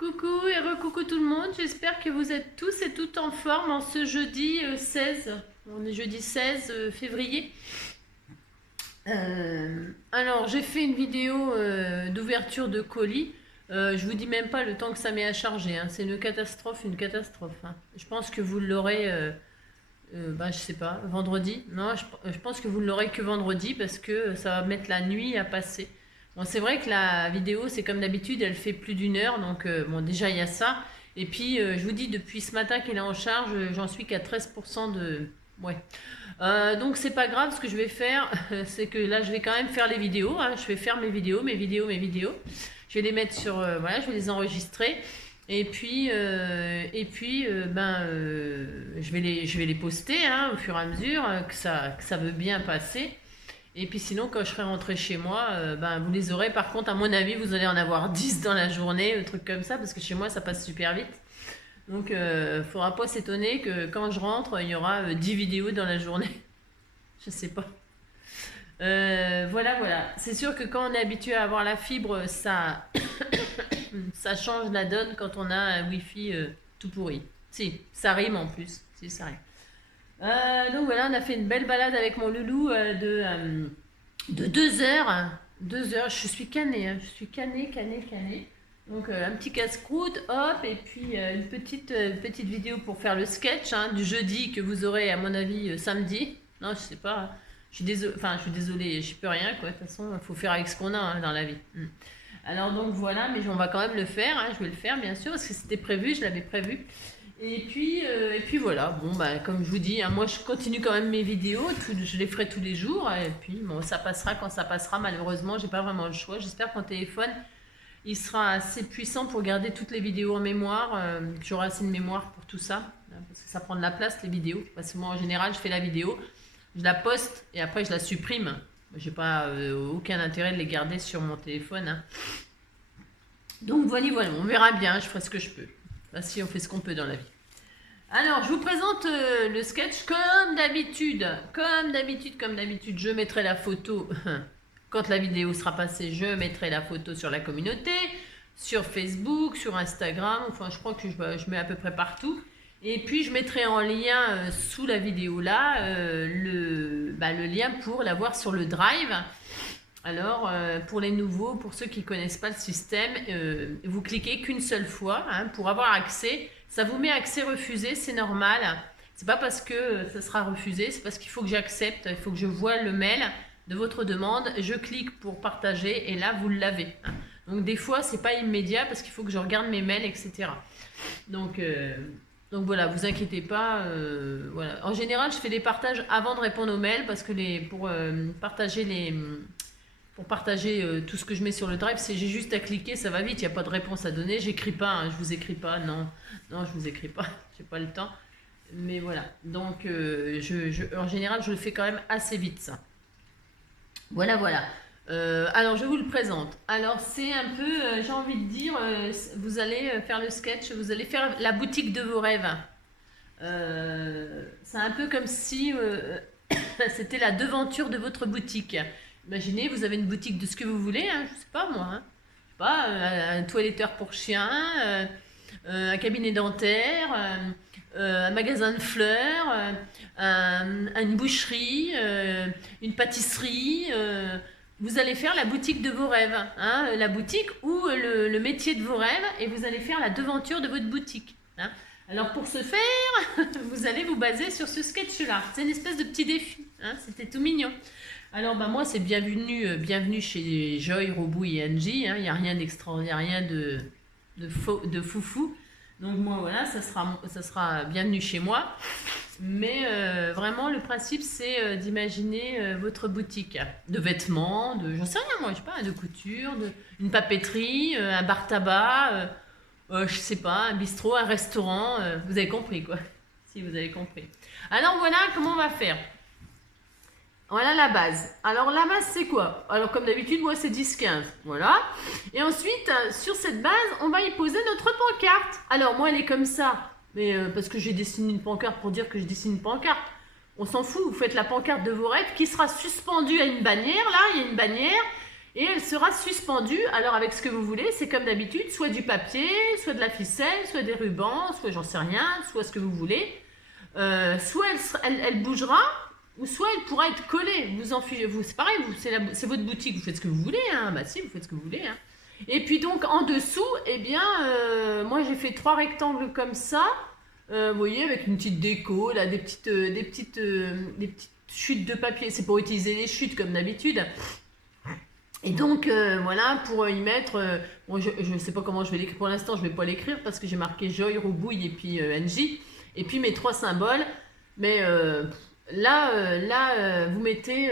Coucou et recoucou tout le monde, j'espère que vous êtes tous et toutes en forme en ce jeudi 16, on est jeudi 16 février. Alors j'ai fait une vidéo d'ouverture de colis, je vous dis même pas le temps que ça met à charger, hein. C'est une catastrophe, hein. Je pense que vous l'aurez, je sais pas, vendredi, non je pense que vous ne l'aurez que vendredi parce que ça va mettre la nuit à passer. Bon, c'est vrai que la vidéo, c'est comme d'habitude, elle fait plus d'1 heure, donc bon, déjà il y a ça. Et puis, je vous dis, depuis ce matin qu'il est en charge, j'en suis qu'à 13% de... Ouais. Donc c'est pas grave, ce que je vais faire, c'est que là, je vais quand même faire les vidéos, hein. Je vais faire mes vidéos. Je vais les mettre sur... voilà, je vais les enregistrer. Et puis, je vais les poster, hein, au fur et à mesure que ça veut bien passer. Et puis sinon, quand je serai rentrée chez moi, vous les aurez. Par contre, à mon avis, vous allez en avoir 10 dans la journée, un truc comme ça, parce que chez moi, ça passe super vite. Donc, faudra pas s'étonner que quand je rentre, il y aura 10 vidéos dans la journée. Je sais pas. Voilà. C'est sûr que quand on est habitué à avoir la fibre, ça change la donne quand on a un Wi-Fi tout pourri. Si, ça rime en plus. Si, ça rime. Donc voilà, on a fait une belle balade avec mon loulou de 2 heures. 2 heures, je suis canée, hein, je suis canée. Donc un petit casse-croûte, hop, et puis une petite vidéo pour faire le sketch, hein, du jeudi que vous aurez à mon avis samedi. Non, je sais pas, hein. Je suis désolée, j'y peux rien, quoi. De toute façon, il faut faire avec ce qu'on a, hein, dans la vie. Alors donc voilà, mais on va quand même le faire, hein, je vais le faire bien sûr, parce que c'était prévu, je l'avais prévu. Et puis voilà, bon comme je vous dis, hein, moi je continue quand même mes vidéos, je les ferai tous les jours, et puis bon, ça passera quand ça passera, malheureusement, j'ai pas vraiment le choix. J'espère que mon téléphone, il sera assez puissant pour garder toutes les vidéos en mémoire, que j'aurai assez de mémoire pour tout ça, hein, parce que ça prend de la place les vidéos, parce que moi en général je fais la vidéo, je la poste et après je la supprime. J'ai pas aucun intérêt de les garder sur mon téléphone, hein. Donc voilà, on verra bien, je ferai ce que je peux. Si on fait ce qu'on peut dans la vie. Alors, je vous présente le sketch comme d'habitude. Comme d'habitude, je mettrai la photo. Quand la vidéo sera passée, je mettrai la photo sur la communauté, sur Facebook, sur Instagram. Enfin, je crois que je mets à peu près partout. Et puis, je mettrai en lien sous la vidéo là le lien pour l'avoir sur le Drive. Alors, pour les nouveaux, pour ceux qui ne connaissent pas le système, vous cliquez qu'une seule fois, hein, pour avoir accès. Ça vous met accès refusé, c'est normal. C'est pas parce que ça sera refusé, c'est parce qu'il faut que j'accepte, il faut que je voie le mail de votre demande. Je clique pour partager et là, vous l'avez, hein. Donc, des fois, c'est pas immédiat parce qu'il faut que je regarde mes mails, etc. Donc voilà, vous inquiétez pas. Voilà. En général, je fais des partages avant de répondre aux mails parce que pour partager tout ce que je mets sur le Drive, j'ai juste à cliquer, ça va vite, il n'y a pas de réponse à donner. J'écris pas, hein, je vous écris pas, non, je vous écris pas, j'ai pas le temps. Mais voilà, donc en général, je le fais quand même assez vite, ça. Voilà. Alors, je vous le présente. Alors, c'est un peu, j'ai envie de dire, vous allez faire le sketch, vous allez faire la boutique de vos rêves. C'est un peu comme si c'était la devanture de votre boutique. Imaginez, vous avez une boutique de ce que vous voulez, hein, je sais pas moi, hein. Je sais pas, un toiletteur pour chien, un cabinet dentaire, un magasin de fleurs, une boucherie, une pâtisserie. Vous allez faire la boutique de vos rêves, hein, la boutique ou le métier de vos rêves, et vous allez faire la devanture de votre boutique, hein. Alors pour ce faire, vous allez vous baser sur ce sketch-là. C'est une espèce de petit défi, hein, c'était tout mignon. Alors moi c'est bienvenue chez Joy, Robou et Angie, hein. Il n'y a rien d'extraordinaire, rien de foufou. Donc moi voilà, ça sera bienvenue chez moi. Mais vraiment le principe c'est d'imaginer votre boutique de vêtements, j'en sais rien moi, je sais pas, de couture, une papeterie, un bar tabac, je sais pas, un bistrot, un restaurant, vous avez compris quoi. Si vous avez compris. Alors voilà comment on va faire. Voilà la base. Alors la base c'est quoi? Alors comme d'habitude moi c'est 10-15. Voilà. Et ensuite sur cette base on va y poser notre pancarte. Alors moi elle est comme ça. Mais parce que j'ai dessiné une pancarte pour dire que je dessine une pancarte. On s'en fout. Vous faites la pancarte de vos rêves qui sera suspendue à une bannière. Là il y a une bannière. et elle sera suspendue. Alors avec ce que vous voulez, c'est comme d'habitude, soit du papier, soit de la ficelle, soit des rubans, soit j'en sais rien, soit ce que vous voulez. Soit elle bougera, ou soit elle pourra être collée. Vous en fichez, c'est pareil, c'est votre boutique, vous faites ce que vous voulez, hein. Bah si, vous faites ce que vous voulez, hein. Et puis donc en dessous, eh bien, moi j'ai fait 3 rectangles comme ça, vous voyez, avec une petite déco, là, des petites chutes de papier. C'est pour utiliser les chutes comme d'habitude. Et donc voilà, pour y mettre, bon, je ne sais pas comment je vais l'écrire pour l'instant, je ne vais pas l'écrire parce que j'ai marqué Joy, Roubouille et puis NJ, et puis mes 3 symboles. Mais là, vous mettez,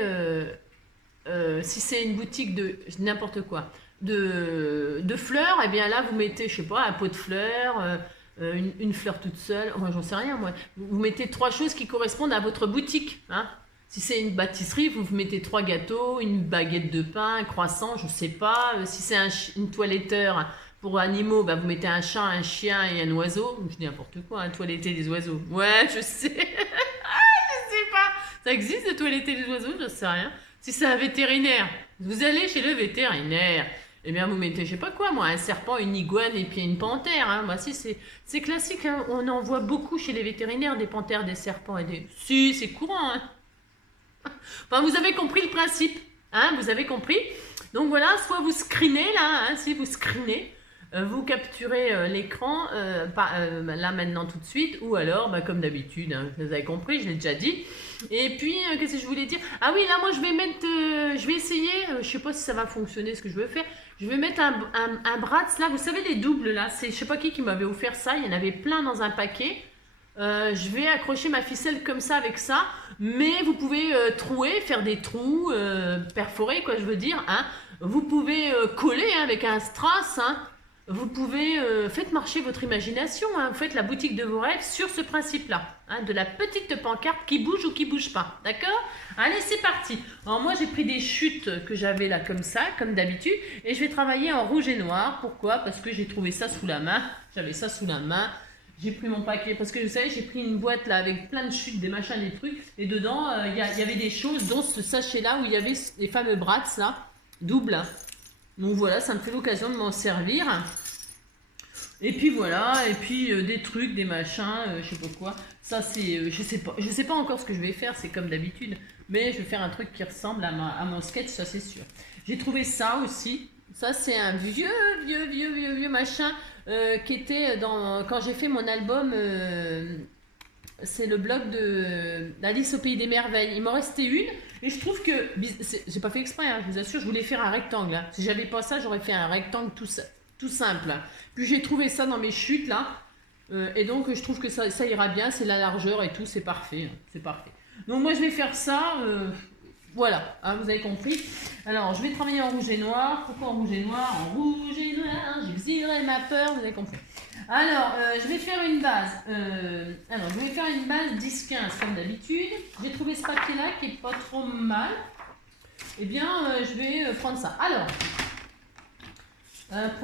si c'est une boutique de n'importe quoi, de fleurs, et eh bien là vous mettez, je sais pas, un pot de fleurs, une fleur toute seule, enfin j'en sais rien moi. Vous mettez 3 choses qui correspondent à votre boutique, hein. Si c'est une pâtisserie, vous mettez 3 gâteaux, une baguette de pain, un croissant, je sais pas. Si c'est une toiletteur pour animaux, bah vous mettez un chat, un chien et un oiseau. Je dis n'importe quoi, hein, toiletter des oiseaux. Ouais, je sais. Je sais pas. Ça existe de toiletter des oiseaux, je sais rien. Si c'est un vétérinaire, vous allez chez le vétérinaire. Eh bien, vous mettez, je sais pas quoi, moi, un serpent, une iguane et puis une panthère. Hein. Moi, si, c'est classique. Hein. On en voit beaucoup chez les vétérinaires, des panthères, des serpents et des... Si, c'est courant. Hein. Enfin, vous avez compris le principe, hein, vous avez compris. Donc voilà, soit vous screenez là, hein, si vous screenez, vous capturez l'écran là maintenant tout de suite, ou alors bah, comme d'habitude, hein, vous avez compris, je l'ai déjà dit. Et puis qu'est-ce que je voulais dire? Ah oui, là moi je vais mettre, je vais essayer, je sais pas si ça va fonctionner ce que je veux faire. Je vais mettre un Bratz là, vous savez les doubles là, c'est je sais pas qui m'avait offert ça, il y en avait plein dans un paquet. Je vais accrocher ma ficelle comme ça avec ça, mais vous pouvez trouer, faire des trous, perforer quoi je veux dire, hein. Vous pouvez coller hein, avec un strass, hein. Vous pouvez, faites marcher votre imagination, hein. Vous faites la boutique de vos rêves sur ce principe-là, hein, de la petite pancarte qui bouge ou qui bouge pas, d'accord? Allez, c'est parti. Alors moi j'ai pris des chutes que j'avais là comme ça, comme d'habitude, et je vais travailler en rouge et noir. Pourquoi? Parce que j'ai trouvé ça sous la main, j'avais ça sous la main. J'ai pris mon paquet, parce que vous savez, j'ai pris une boîte là avec plein de chutes, des machins, des trucs, et dedans, il y avait des choses, dont ce sachet-là où il y avait les fameux Bratz là, double. Donc voilà, ça me fait l'occasion de m'en servir. Et puis voilà, et puis des trucs, des machins, je sais pas quoi. Ça c'est, je sais pas encore ce que je vais faire, c'est comme d'habitude, mais je vais faire un truc qui ressemble à mon sketch, ça c'est sûr. J'ai trouvé ça aussi. Ça c'est un vieux machin qui était quand j'ai fait mon album, c'est le blog d'Alice au Pays des Merveilles. Il m'en restait une, et je trouve que, j'ai pas fait exprès, hein, je vous assure, je voulais faire un rectangle. Hein. Si j'avais pas ça, j'aurais fait un rectangle tout simple. Hein. Puis j'ai trouvé ça dans mes chutes là, et donc je trouve que ça ira bien, c'est la largeur et tout, c'est parfait. Hein, c'est parfait. Donc moi je vais faire ça. Voilà, hein, vous avez compris. Alors, je vais travailler en rouge et noir. Pourquoi en rouge et noir? En rouge et noir, j'exilerai ma peur, vous avez compris. Alors, je vais faire une base. Je vais faire une base 10-15 comme d'habitude. J'ai trouvé ce papier-là qui est pas trop mal. Eh bien, je vais prendre ça. Alors,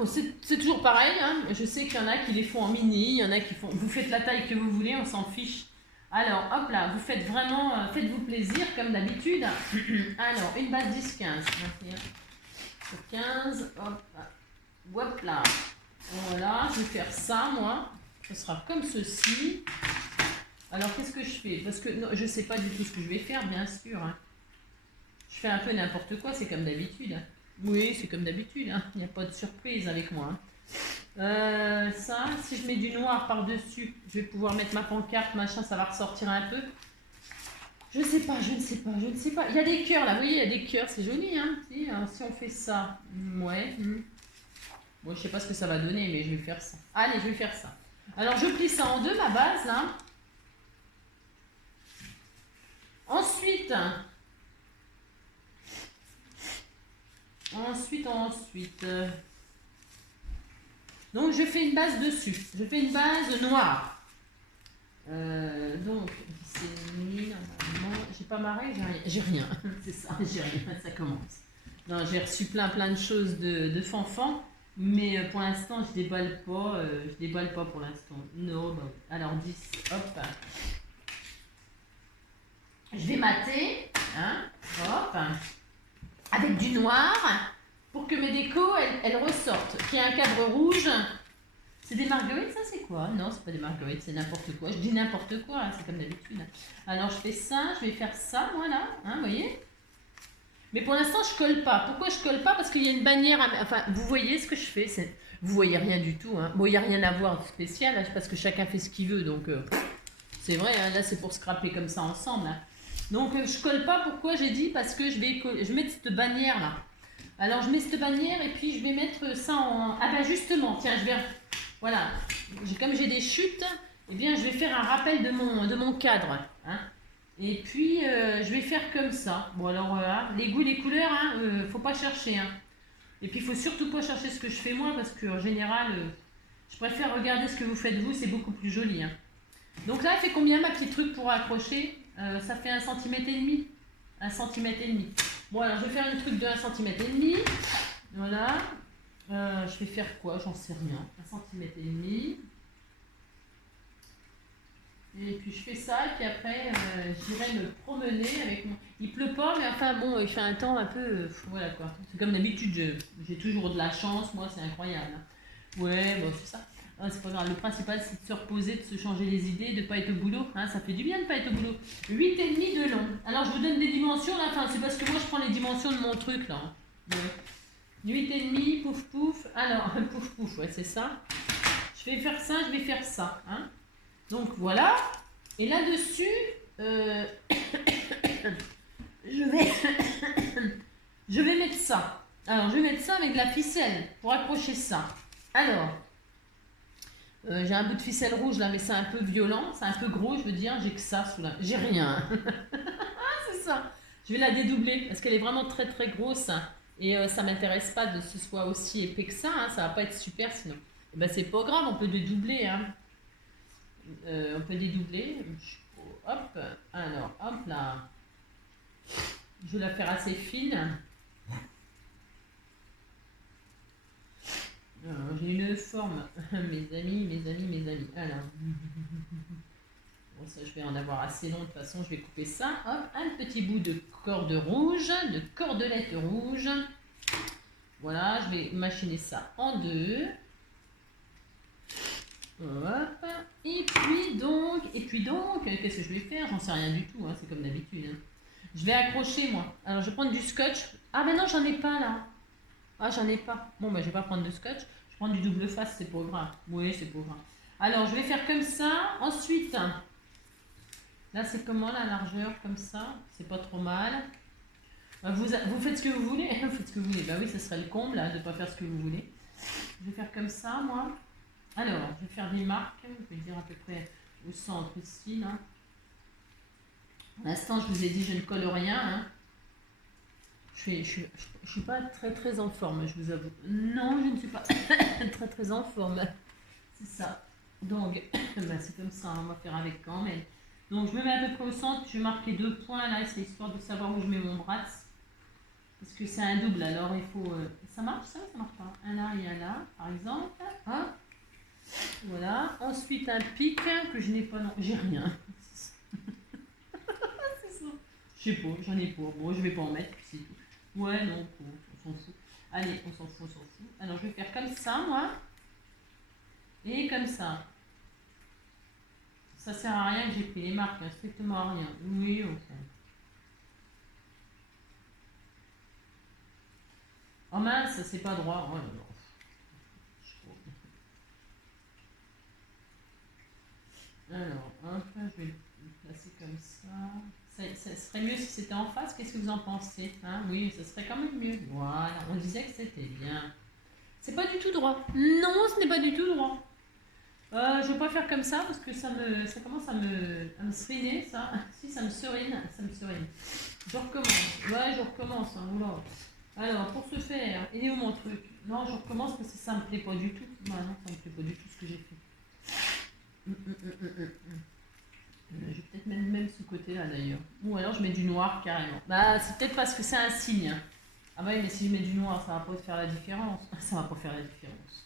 c'est toujours pareil. Hein. Je sais qu'il y en a qui les font en mini, il y en a qui font... Vous faites la taille que vous voulez, on s'en fiche. Alors, hop là, vous faites vraiment, faites-vous plaisir comme d'habitude. Alors, une base 10-15. 15, hop là. Hop là. Voilà, je vais faire ça, moi. Ce sera comme ceci. Alors, qu'est-ce que je fais? Parce que non, je ne sais pas du tout ce que je vais faire, bien sûr. Hein. Je fais un peu n'importe quoi, c'est comme d'habitude. Hein. Oui, c'est comme d'habitude. Hein. Il n'y a pas de surprise avec moi. Hein. Ça, si je mets du noir par-dessus, je vais pouvoir mettre ma pancarte, machin, ça va ressortir un peu. Je ne sais pas. Il y a des cœurs là, vous voyez, il y a des cœurs, c'est joli, hein. Si on fait ça, ouais. Bon, je sais pas ce que ça va donner, mais je vais faire ça. Allez, je vais faire ça. Alors, je plie ça en deux, ma base, là. Ensuite, donc, je fais une base dessus. Je fais une base noire. Donc, c'est mis normalement. J'ai pas marré, j'ai rien. C'est ça, j'ai rien, ça commence. Non, j'ai reçu plein de choses de fanfan. Mais pour l'instant, je déballe pas pour l'instant. Non, bah, alors 10, hop. Je vais mater, hein, hop, avec du noir. pour que mes décos, elles ressortent. Qu'il y ait un cadre rouge. C'est des marguerites, ça c'est quoi? Non, c'est pas des marguerites, c'est n'importe quoi. Je dis n'importe quoi, hein, c'est comme d'habitude. Alors je fais ça, je vais faire ça, voilà, hein, vous voyez? Mais pour l'instant, je colle pas. Pourquoi je colle pas? Parce qu'il y a une bannière. Enfin, vous voyez ce que je fais. Vous voyez rien du tout. Hein. Bon, il n'y a rien à voir de spécial, hein, parce que chacun fait ce qu'il veut. Donc, c'est vrai, hein, là, c'est pour scraper comme ça ensemble. Hein. Donc, je colle pas. Pourquoi j'ai dit? Parce que je vais mettre cette bannière là. Alors, je mets cette bannière et puis je vais mettre ça en. Ah, ben justement, tiens, je vais. Voilà. Comme j'ai des chutes, eh bien, je vais faire un rappel de mon cadre. Hein. Et puis, je vais faire comme ça. Bon, alors voilà, les goûts, les couleurs, hein, faut pas chercher. Hein. Et puis, il faut surtout pas chercher ce que je fais moi, parce qu'en général, je préfère regarder ce que vous faites vous, c'est beaucoup plus joli. Hein. Donc là, elle fait combien ma petite truc pour accrocher? Ça fait 1,5 cm. 1,5 cm. Bon, alors, je vais faire un truc de 1,5 cm. Voilà. Je vais faire quoi? J'en sais rien. 1,5 cm. Et puis je fais ça, et puis après j'irai me promener avec mon... Il pleut pas, mais enfin bon, il fait un temps un peu... voilà quoi. C'est comme d'habitude, j'ai toujours de la chance, moi c'est incroyable. Ouais, bon c'est ça. Ah, c'est pas grave, le principal c'est de se reposer, de se changer les idées, de pas être au boulot. Hein, ça fait du bien de pas être au boulot. 8,5 de long. Alors je vous donne des dimensions là, enfin c'est parce que moi je prends les dimensions de mon truc là. Ouais. 8,5, pouf pouf. Alors, pouf pouf, ouais c'est ça. Je vais faire ça, je vais faire ça. Hein. Donc voilà, et là-dessus, je vais mettre ça. Alors, je vais mettre ça avec de la ficelle pour accrocher ça. Alors, j'ai un bout de ficelle rouge là, mais c'est un peu violent, c'est un peu gros, je veux dire, j'ai que ça sous la... J'ai rien. C'est ça. Je vais la dédoubler parce qu'elle est vraiment très très grosse et ça m'intéresse pas de ce soit aussi épais que ça, hein, ça va pas être super sinon. Et ben, c'est pas grave, on peut dédoubler, hein. On peut dédoubler. Hop, alors, hop là. Je vais la faire assez fine. J'ai une forme, mes amis. Alors, bon, ça, je vais en avoir assez long. De toute façon, je vais couper ça. Hop, un petit bout de corde rouge, de cordelette rouge. Voilà, je vais machiner ça en deux. Hop. Et puis donc, qu'est-ce que je vais faire? J'en sais rien du tout, hein, c'est comme d'habitude. Hein. Je vais accrocher moi. Alors je vais prendre du scotch. Ah ben non, j'en ai pas là. Ah, j'en ai pas. Bon, ben je vais pas prendre de scotch. Je prends du double face, c'est pas grave. Oui, c'est pas grave. Alors je vais faire comme ça. Ensuite, là c'est comment la largeur? Comme ça. C'est pas trop mal. Vous faites ce que vous voulez. Vous faites ce que vous voulez. Ben oui, ce serait le comble là, de pas faire ce que vous voulez. Je vais faire comme ça moi. Alors, je vais faire des marques, je vais dire à peu près au centre ici, là. Pour l'instant, je vous ai dit, je ne colle rien. Hein. Je suis pas très très en forme, je vous avoue. Non, je ne suis pas très très en forme. C'est ça. Donc, ben, c'est comme ça, on va faire avec quand même. Donc, je me mets à peu près au centre, je vais marquer 2 points là, c'est histoire de savoir où je mets mon bras. Parce que c'est un double, alors il faut... Ça marche ça? Ça marche pas. Un là et un là, par exemple. Hop. Voilà, ensuite un pic que je n'ai pas, non, j'ai rien. C'est ça. Je sais pas, j'en ai pas. Bon, je vais pas en mettre, c'est tout. Ouais, non, on s'en fout. Allez, on s'en fout. Alors, je vais faire comme ça, moi. Et comme ça. Ça sert à rien que j'ai pris les marques, hein, strictement à rien. Oui, ok. Oh mince, c'est pas droit. Oh là là. Alors, hop, je vais le placer comme ça. Ça serait mieux si c'était en face. Qu'est-ce que vous en pensez? Hein? Oui, ça serait quand même mieux. Voilà, on disait que c'était bien. C'est pas du tout droit. Non, ce n'est pas du tout droit. Je ne vais pas faire comme ça parce que ça commence à me seriner, ça. Si, ça me serine. Je recommence. Ouais, je recommence. Hein, oula. Alors, pour ce faire, il est où mon truc? Non, je recommence parce que ça me plaît pas du tout. Non, ça me plaît pas du tout ce que j'ai fait. Je vais peut-être mettre même ce côté-là d'ailleurs. Ou alors je mets du noir carrément. Bah, c'est peut-être parce que c'est un signe. Ah bah oui, mais si je mets du noir, ça va pas faire la différence. Ça va pas faire la différence.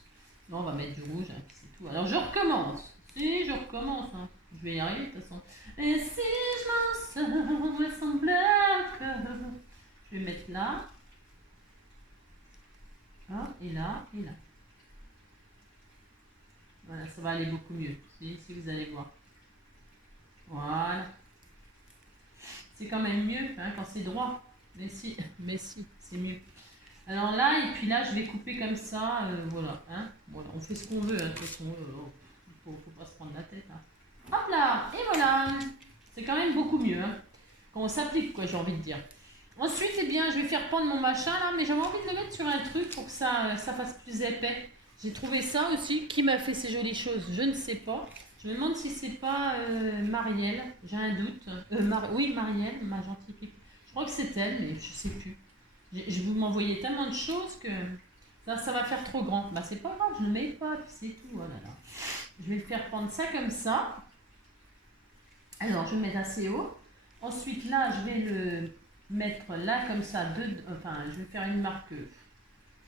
Non, on va mettre du rouge, hein, c'est tout. Alors je recommence. Si, je recommence. Hein. Je vais y arriver de toute façon. Et si je m'en sors sans bloc. Je vais mettre là. Hein, et là, et là. Voilà, ça va aller beaucoup mieux, si vous allez voir. Voilà. C'est quand même mieux hein, quand c'est droit. Mais si, c'est mieux. Alors là, et puis là, je vais couper comme ça, voilà, hein. Voilà, on fait ce qu'on veut, hein, de toute façon, faut pas se prendre la tête. Hein. Hop là, et voilà. C'est quand même beaucoup mieux, hein. Quand on s'applique, quoi, j'ai envie de dire. Ensuite, eh bien, je vais faire pendre mon machin là, mais j'avais envie de le mettre sur un truc pour que ça fasse plus épais. J'ai trouvé ça aussi. Qui m'a fait ces jolies choses? Je ne sais pas. Je me demande si c'est pas Marielle. J'ai un doute. Oui, Marielle, ma gentille pipe. Je crois que c'est elle, mais je sais plus. Je vous m'envoyez tellement de choses que ça va faire trop grand. Bah c'est pas grave, je ne le mets pas, puis c'est tout. Oh là là. Je vais faire prendre ça comme ça. Alors, je vais le mettre assez haut. Ensuite, là, je vais le mettre là comme ça. Enfin, je vais faire une marque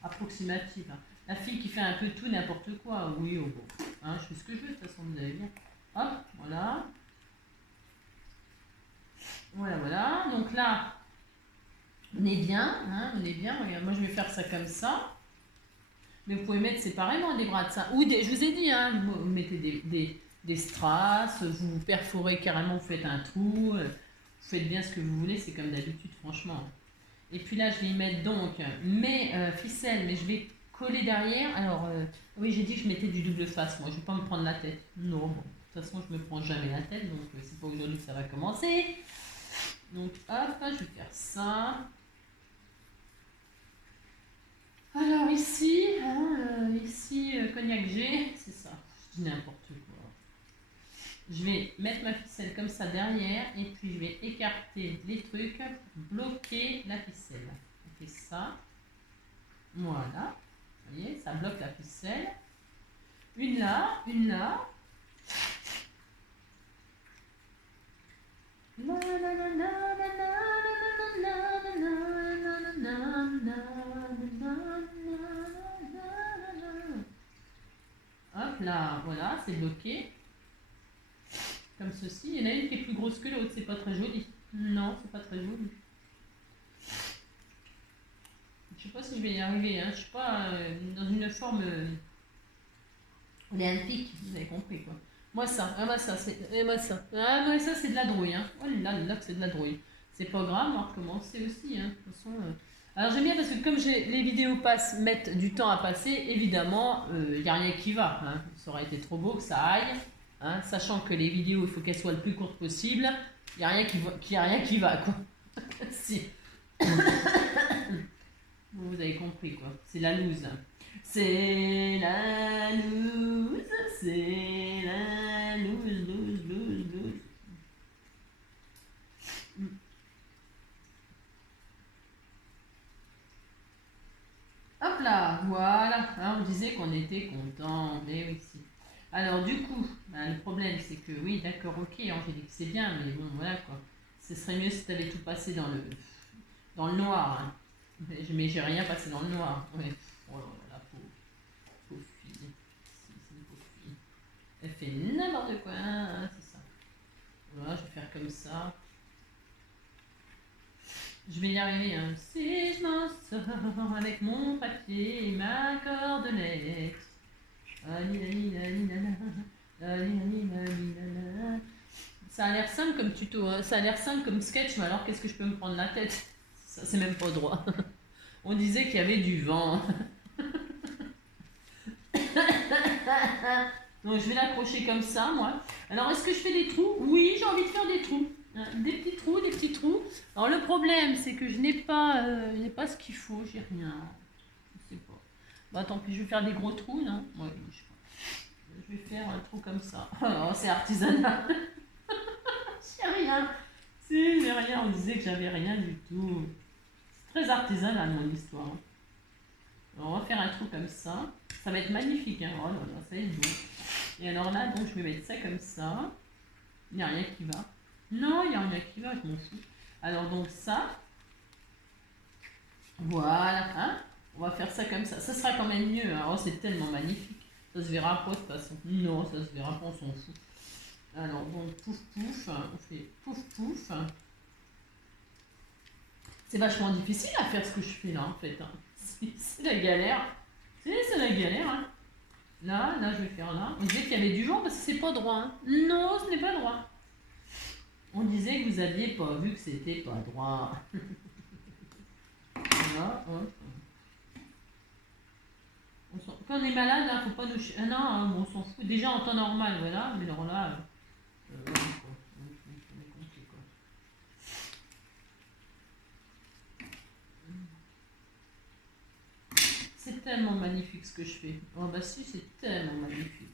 approximative. Hein. La fille qui fait un peu tout, n'importe quoi. Oui, oh bon. Hein, je fais ce que je veux, de toute façon, vous allez bien. Hop, voilà. Voilà, voilà. Donc là, on est bien. Hein, on est bien. Regarde, moi, je vais faire ça comme ça. Mais vous pouvez mettre séparément des bras de ça. Ou je vous ai dit, hein, vous mettez des strass, vous perforez carrément, vous faites un trou. Vous faites bien ce que vous voulez, c'est comme d'habitude, franchement. Et puis là, je vais y mettre donc mes ficelles, mais je vais coller derrière. Alors, oui, j'ai dit que je mettais du double face. Moi, je ne vais pas me prendre la tête. Non, bon, de toute façon, je ne me prends jamais la tête, donc c'est pas aujourd'hui que ça va commencer. Donc, hop, je vais faire ça. Alors ici, cognac G, c'est ça, je dis n'importe quoi. Je vais mettre ma ficelle comme ça derrière et puis je vais écarter les trucs pour bloquer la ficelle. On fait ça. Voilà. Vous voyez, ça bloque la ficelle. Une là, une là. Hop là, voilà, c'est bloqué. Comme ceci. Il y en a une qui est plus grosse que l'autre, c'est pas très joli. Non, c'est pas très joli. Je sais pas si je vais y arriver, hein. Je suis pas dans une forme olympique, vous avez compris quoi. Moi ça, moi ça, moi ça. Ah moi ça c'est de la drouille, hein. Oh là là, c'est de la drouille. C'est pas grave, on va recommencer aussi, hein. De toute façon. Alors j'aime bien parce que comme les vidéos mettent du temps à passer, évidemment, il n'y a rien qui va. Hein. Ça aurait été trop beau que ça aille. Hein, sachant que les vidéos, il faut qu'elles soient le plus courtes possible. Il n'y a rien qui va, quoi. Si. Vous avez compris, quoi. C'est la loose. C'est la loose. C'est la loose, loose, loose, loose. Hop là, voilà. Hein, on disait qu'on était content. Mais oui, si. Alors du coup, le problème c'est que oui, d'accord, ok, Angélique, c'est bien, mais bon, voilà quoi. Ce serait mieux si tu avais tout passé dans le noir. Hein. Mais j'ai rien passé dans le noir. Ouais. Oh là là, pauvre fille. C'est une pauvre fille. Elle fait n'importe quoi, hein, c'est ça. Voilà, je vais faire comme ça. Je vais y arriver. Hein. Si je m'en sors avec mon papier et ma cordelette. Ça a l'air simple comme tuto, hein. Ça a l'air simple comme sketch, mais alors qu'est-ce que je peux me prendre la tête? Ça c'est même pas droit. On disait qu'il y avait du vent. Donc je vais l'accrocher comme ça, moi. Alors est-ce que je fais des trous? Oui, j'ai envie de faire des trous. Des petits trous, des petits trous. Alors le problème, c'est que je n'ai pas ce qu'il faut, j'ai rien. Je sais pas. Bah tant pis, je vais faire des gros trous, non? Ouais, je sais pas. Je vais faire un trou comme ça. Oh, c'est artisanal. J'ai rien. Si, j'ai rien. On disait que j'avais rien du tout. C'est très artisanal mon histoire. Alors, on va faire un trou comme ça. Ça va être magnifique. Hein. Oh là là, ça va être beau. Et alors là, donc, je vais mettre ça comme ça. Il n'y a rien qui va. Non, il n'y a rien qui va, je m'en fous. Alors donc ça. Voilà. Hein. On va faire ça comme ça. Ça sera quand même mieux. Hein. Oh, c'est tellement magnifique. Ça se verra pas de toute façon. Non, ça se verra pas, on s'en fout. Alors, donc, pouf pouf. On fait pouf pouf. C'est vachement difficile à faire ce que je fais là, en fait. Hein. C'est la galère. C'est la galère. Hein. Là, je vais faire là. On disait qu'il y avait du vent parce que c'est pas droit. Hein. Non, ce n'est pas droit. On disait que vous aviez pas vu que c'était pas droit. Voilà, ouais. Quand on est malade, il ne faut pas nous... Ah non, hein, bon, on s'en fout. Déjà en temps normal, voilà. Mais alors là... ouais, quoi. C'est tellement magnifique ce que je fais. Oh bah si, c'est tellement magnifique.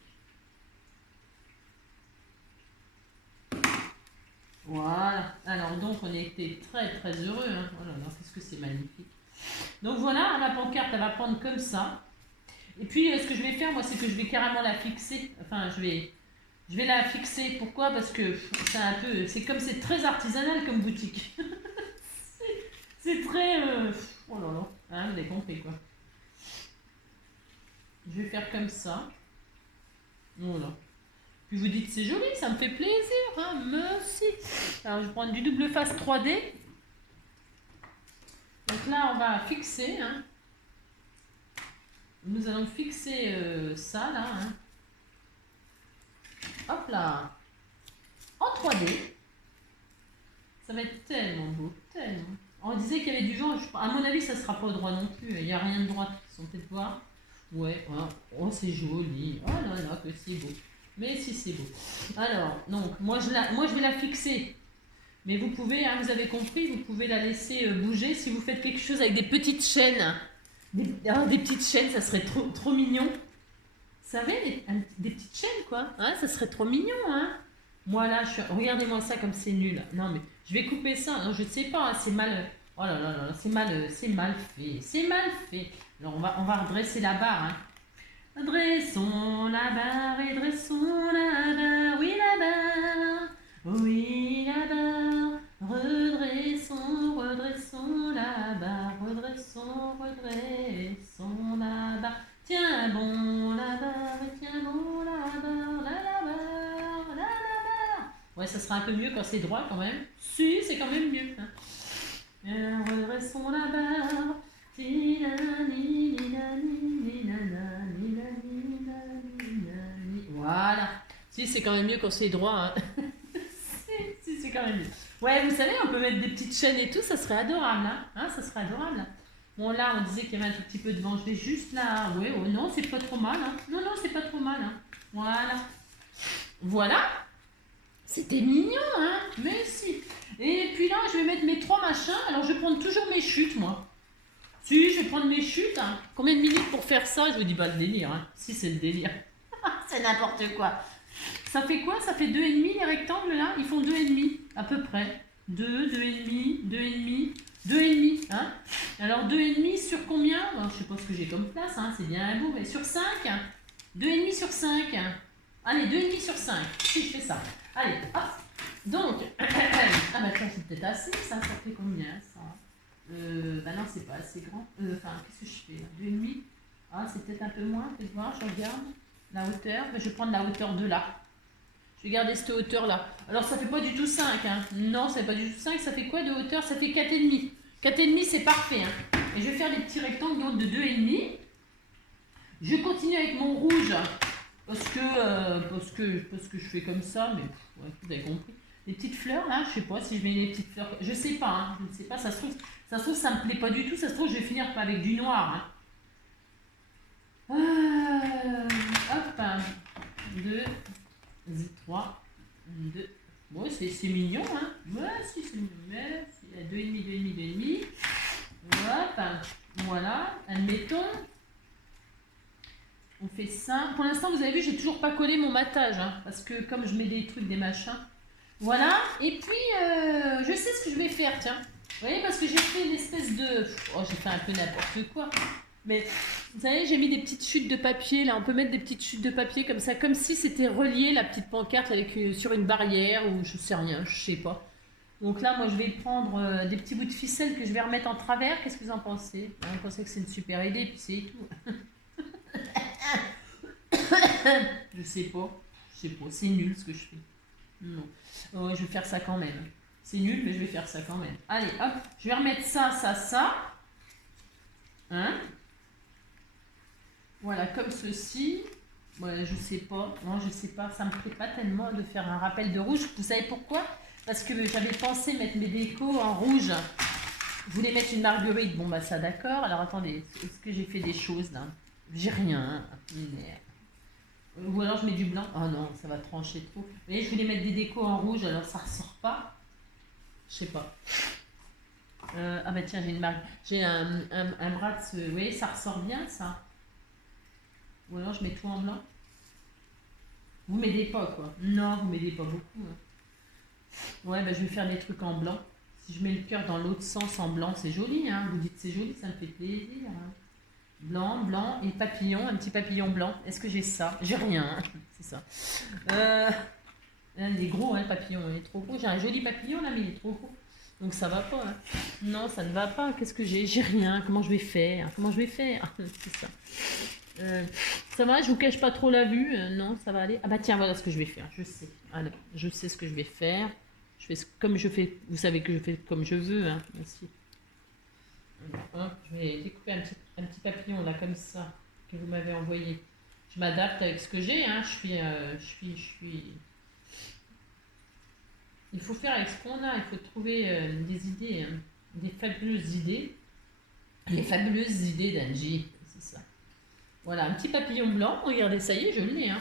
Voilà. Alors donc on a été très très heureux. Hein. Oh là là, qu'est-ce que c'est magnifique. Donc voilà, la pancarte, elle va prendre comme ça. Et puis ce que je vais faire, moi, c'est que je vais carrément la fixer. Enfin, je vais la fixer. Pourquoi? Parce que c'est un peu... C'est comme c'est très artisanal comme boutique. c'est très... oh là là. Hein, vous avez compris quoi. Je vais faire comme ça. Voilà. Puis vous dites c'est joli, ça me fait plaisir. Hein, merci. Alors je vais prendre du double face 3D. Donc là on va fixer. Hein. Nous allons fixer ça là. Hein. Hop là. En 3D. Ça va être tellement beau. Tellement. On disait qu'il y avait du vent. À mon avis ça ne sera pas droit non plus. Il n'y a rien de droit. Ils sont peut-être voir. Ouais. Oh c'est joli. Oh là là que c'est beau. Mais si c'est beau. Alors, donc, moi je vais la fixer. Mais vous pouvez, hein, vous avez compris, vous pouvez la laisser bouger si vous faites quelque chose avec des petites chaînes. Des petites chaînes, ça serait trop mignon. Vous savez, des petites chaînes, quoi. Hein, ça serait trop mignon, hein. Moi, là, regardez-moi ça comme c'est nul. Non, mais je vais couper ça. Non, je ne sais pas, hein, c'est mal... Oh là là là, c'est mal fait. C'est mal fait. Alors, on va redresser la barre, hein. Dressons la barre et dressons la barre, oui la barre, oui la barre, redressons la barre, redressons la barre, tiens bon la barre, tiens bon la barre, la barre, la barre. Ouais, ça sera un peu mieux quand c'est droit quand même. Si, c'est quand même mieux. Hein. Redressons la barre. Voilà. Si, c'est quand même mieux quand c'est droit. Hein. si, c'est quand même mieux. Ouais, vous savez, on peut mettre des petites chaînes et tout, ça serait adorable. Hein, ça serait adorable. Bon, là, on disait qu'il y avait un tout petit peu de vent. Je vais juste là. Ouais, oh, non, c'est pas trop mal. Hein. Non, c'est pas trop mal. Hein. Voilà. Voilà. C'était mignon, hein. Mais si. Et puis là, je vais mettre mes 3 machins. Alors, je vais prendre toujours mes chutes, moi. Si, je vais prendre mes chutes. Hein. Combien de minutes pour faire ça? Je vous dis pas le délire. Hein. Si, c'est le délire. c'est n'importe quoi. Ça fait quoi? Ça fait 2,5 les rectangles là? Ils font 2,5 à peu près. 2, 2,5, 2,5, 2,5. Hein. Alors 2,5 sur combien? Alors, je sais pas ce que j'ai comme place. Hein. C'est bien beau. Mais sur 5? 2,5 sur 5. Allez, 2,5 sur 5. Si, je fais ça. Allez, hop. Donc, ah bah tiens, c'est peut-être assez. Ça fait combien ça? Bah non, c'est pas assez grand. Enfin, qu'est-ce que je fais là? 2,5. Ah, c'est peut-être un peu moins. Faites voir, je regarde. La hauteur. Bah, je vais prendre la hauteur de là. Je vais garder cette hauteur-là. Alors, ça fait pas du tout 5. Hein. Non, ça fait pas du tout 5. Ça fait quoi de hauteur? Ça fait 4,5. 4,5, c'est parfait. Hein. Et je vais faire des petits rectangles donc, de 2,5. Je continue avec mon rouge. Parce que je fais comme ça. Mais ouais, vous avez compris. Les petites fleurs là, je sais pas si je mets les petites fleurs. Je sais pas, hein. Je ne sais pas. Ça se trouve, ça me plaît pas du tout. Ça se trouve, je vais finir avec du noir. Hein. Hop, 2, 3, 2. Bon, c'est mignon, hein. Ouais, si, c'est mignon. Mais il y a 2,5, 2,5, 2,5. Hop, voilà. Admettons. On fait ça. Pour l'instant, vous avez vu, j'ai toujours pas collé mon matage. Hein, parce que comme je mets des trucs, des machins. Voilà, et puis je sais ce que je vais faire, tiens. Vous voyez, parce que j'ai fait une espèce de... Oh, j'ai fait un peu n'importe quoi. Mais, vous savez, j'ai mis des petites chutes de papier, là. On peut mettre des petites chutes de papier comme ça, comme si c'était relié, la petite pancarte, avec, sur une barrière, ou je sais rien, je sais pas. Donc là, moi, je vais prendre des petits bouts de ficelle que je vais remettre en travers. Qu'est-ce que vous en pensez? Vous pensez que c'est une super idée, puis c'est tout. Je sais pas, c'est nul ce que je fais. Non. Oh, je vais faire ça quand même. C'est nul, mais je vais faire ça quand même. Allez, hop. Je vais remettre ça, ça, ça. Hein? Voilà, comme ceci. Ouais, je sais pas. Non, je sais pas. Ça me plaît pas tellement de faire un rappel de rouge. Vous savez pourquoi? Parce que j'avais pensé mettre mes décos en rouge. Je voulais mettre une marguerite. Bon, bah ça, d'accord. Alors, attendez. Est-ce que j'ai fait des choses, là? J'ai rien. Ou alors, je mets du blanc. Oh non, ça va trancher trop. Vous voyez, je voulais mettre des décos en rouge. Alors, ça ressort pas. Je sais pas. Ah bah tiens, j'ai une marque. J'ai un bras de ce... Vous voyez, ça ressort bien, ça. Ou alors, je mets tout en blanc. Vous m'aidez pas, quoi. Non, vous m'aidez pas beaucoup. Hein. Ouais, bah, je vais faire des trucs en blanc. Si je mets le cœur dans l'autre sens en blanc, c'est joli, hein. Vous dites c'est joli, ça me fait plaisir. Hein. Blanc, blanc et papillon, un petit papillon blanc. Est-ce que j'ai ça? J'ai rien, hein. C'est ça. Il est gros, hein, le papillon, il est trop gros. J'ai un joli papillon là, mais il est trop gros. Donc ça va pas. Hein. Non, ça ne va pas. Qu'est-ce que j'ai? J'ai rien. Comment je vais faire? Comment je vais faire? C'est ça. Ça va, je vous cache pas trop la vue. Non, ça va aller. Ah bah tiens, voilà ce que je vais faire. Je sais. Allez, je sais ce que je vais faire. Je fais comme je fais. Vous savez que je fais comme je veux. Hein, aussi. Alors, je vais découper un petit papillon là comme ça que vous m'avez envoyé. Je m'adapte avec ce que j'ai. Hein. Je suis. Il faut faire avec ce qu'on a. Il faut trouver des idées, hein, des fabuleuses idées. Les fabuleuses idées d'Angie. C'est ça. Voilà, un petit papillon blanc. Regardez, ça y est, je l'ai. Hein.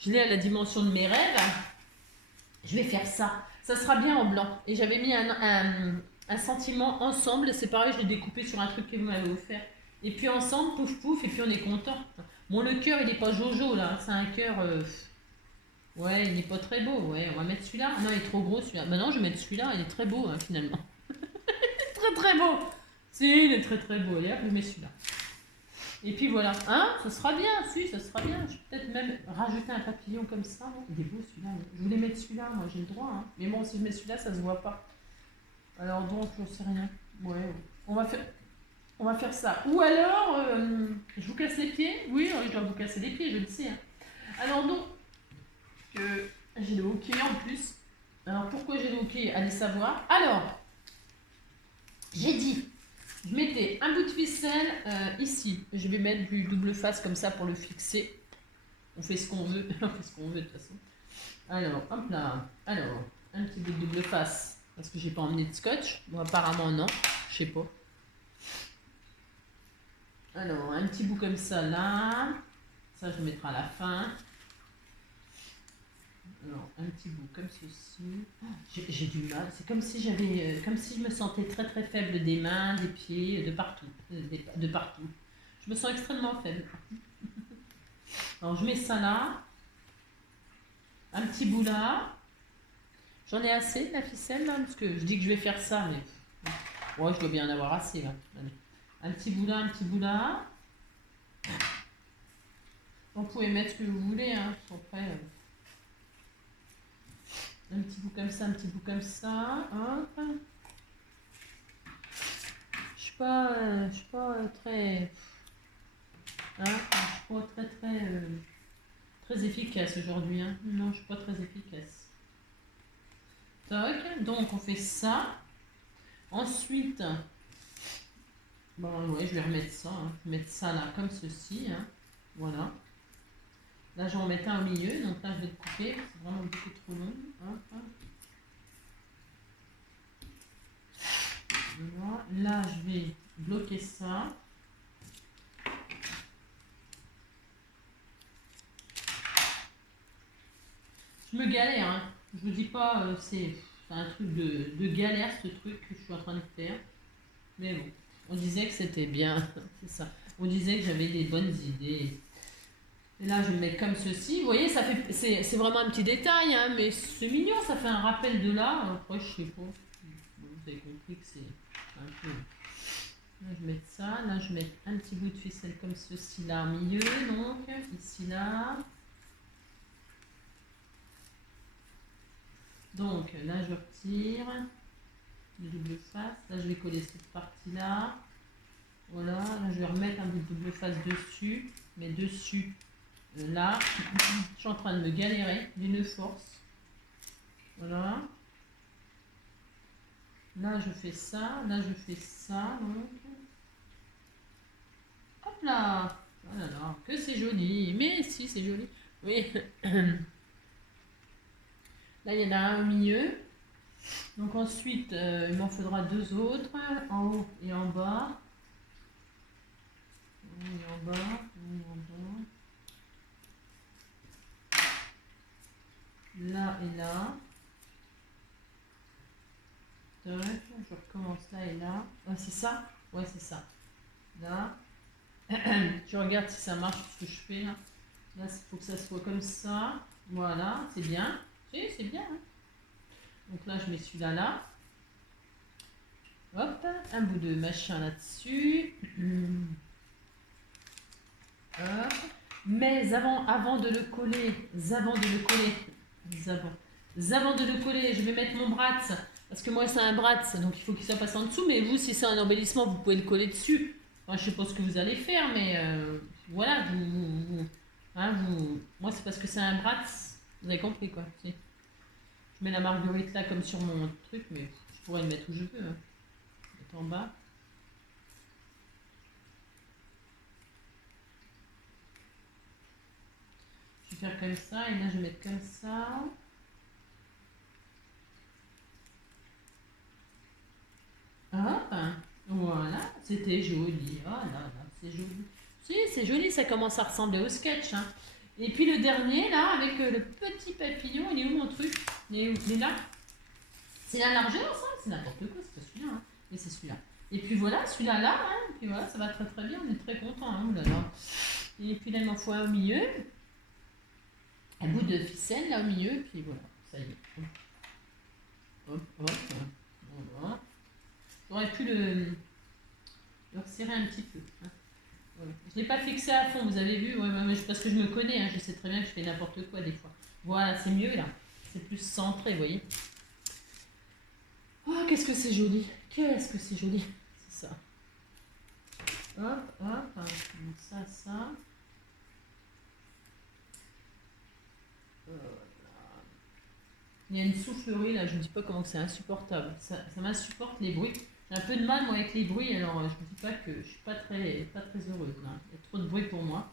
Je l'ai à la dimension de mes rêves. Je vais faire ça. Ça sera bien en blanc. Et j'avais mis un sentiment ensemble. C'est pareil, je l'ai découpé sur un truc que vous m'avez offert. Et puis ensemble, pouf pouf, et puis on est content. Bon, le cœur, il n'est pas jojo là. C'est un cœur. Ouais, il n'est pas très beau. Ouais, on va mettre celui-là. Non, il est trop gros celui-là. Maintenant, je vais mettre celui-là. Il est très beau hein, finalement. Très très beau. Si, il est très très beau. Allez hop, je mets celui-là. Et puis voilà. Hein? Ça sera bien, si, ça sera bien. Je vais peut-être même rajouter un papillon comme ça. Non il est beau celui-là. Je voulais mettre celui-là, moi j'ai le droit. Hein. Mais bon, si je mets celui-là, ça se voit pas. Alors donc, j'en sais rien. Ouais, on va faire ça. Ou alors, je vous casse les pieds. Oui, je dois vous casser les pieds, je le sais. Hein. Alors donc, j'ai le hockey en plus. Alors pourquoi j'ai le hockey? Allez savoir. Alors, j'ai dit, je mettais un bout de ficelle ici. Je vais mettre du double face comme ça pour le fixer. On fait ce qu'on veut. On fait ce qu'on veut de toute façon. Alors, hop là. Alors, un petit bout de double face. Parce que j'ai pas emmené de scotch. Bon, apparemment non. Je sais pas. Alors, un petit bout comme ça là. Ça, je mettrai à la fin. Alors, un petit bout comme ceci. J'ai du mal. C'est comme si j'avais, comme si je me sentais très très faible des mains, des pieds, de partout, de partout. Je me sens extrêmement faible. Alors, je mets ça là. Un petit bout là. J'en ai assez de la ficelle là, parce que je dis que je vais faire ça, mais ouais, je dois bien en avoir assez là. Allez. Un petit bout là, un petit bout là. Vous pouvez mettre ce que vous voulez, hein. Après, un petit bout comme ça, un petit bout comme ça. Hop. Je suis pas très, hein, je suis pas très efficace aujourd'hui. Hein. Non, je suis pas très efficace. Toc. Donc on fait ça. Ensuite, bon ouais, je vais remettre ça. Hein. Je vais mettre ça là comme ceci. Hein. Voilà. Là, je vais en mettre un au milieu. Donc là, je vais le couper. C'est vraiment beaucoup trop long. Hop. Voilà. Là, je vais bloquer ça. Je me galère. Hein. Je vous dis pas, c'est un truc de galère ce truc que je suis en train de faire. Mais bon, on disait que c'était bien. C'est ça. On disait que j'avais des bonnes idées. Et là, je vais le mettre comme ceci. Vous voyez, ça fait, c'est vraiment un petit détail, hein, mais c'est mignon. Ça fait un rappel de là. Après, je sais pas. Vous avez compris que c'est un peu... Là, je vais mettre ça. Là, je vais mettre un petit bout de ficelle comme ceci là au milieu. Donc, ici là. Donc, là, je retire. Le double face. Là, je vais coller cette partie-là. Voilà. Là, je vais remettre un bout de double face dessus. Mais dessus, là. Je suis en train de me galérer d'une force. Voilà. Là, je fais ça. Là, je fais ça. Donc. là. Oh là là, que c'est joli. Mais si, c'est joli. Oui. Là, il y en a un au milieu. Donc ensuite, il m'en faudra deux autres, en haut et en bas. En haut et en bas, en haut et en bas. Là et là. Tac, je recommence là et là. Ah, c'est ça? Ouais, c'est ça. Là. Je regarde si ça marche ce que je fais là. Là, il faut que ça soit comme ça. Voilà, c'est bien. Si, c'est bien. Hein. Donc là, je mets celui-là là. Hop, un bout de machin là-dessus. Hop. Mais avant de le coller, je vais mettre mon brat. Parce que moi, c'est un brat, donc il faut qu'il soit passé en dessous. Mais vous, si c'est un embellissement, vous pouvez le coller dessus. Enfin, je sais pas ce que vous allez faire, mais voilà, moi, c'est parce que c'est un brat. Vous avez compris, quoi. Je mets la marguerite là, comme sur mon truc, mais je pourrais le mettre où je veux. Hein. Mettre en bas. Je vais faire comme ça, et là, je vais mettre comme ça. Hop, voilà, c'était joli. Oh là là, c'est joli. Si, c'est joli, ça commence à ressembler au sketch. Hein. Et puis le dernier, là, avec le petit papillon, il est où mon truc? Il est où? Il est là? C'est la largeur, ça? C'est n'importe quoi, c'est pas celui-là. Hein. Mais c'est celui-là. Et puis voilà, celui-là, là, hein. Et puis voilà, ça va très très bien, on est très content. Hein. Ouh là là. Et puis là, il m'en faut un au milieu. Un bout de ficelle, là, au milieu. Et puis voilà, ça y est. Hop, hop. Voilà. J'aurais pu le resserrer un petit peu. Hein. Ouais. Je ne l'ai pas fixé à fond, vous avez vu, parce que je me connais, hein, je sais très bien que je fais n'importe quoi des fois. Voilà, c'est mieux là. C'est plus centré, vous voyez. Oh, qu'est-ce que c'est joli. Qu'est-ce que c'est joli. C'est ça. Hop, hop. Ça, ça. Il y a une soufflerie là, je ne dis pas comment c'est insupportable. Ça m'insupporte les bruits. J'ai un peu de mal moi avec les bruits, alors je ne dis pas que je suis pas très heureuse. Là. Il y a trop de bruit pour moi.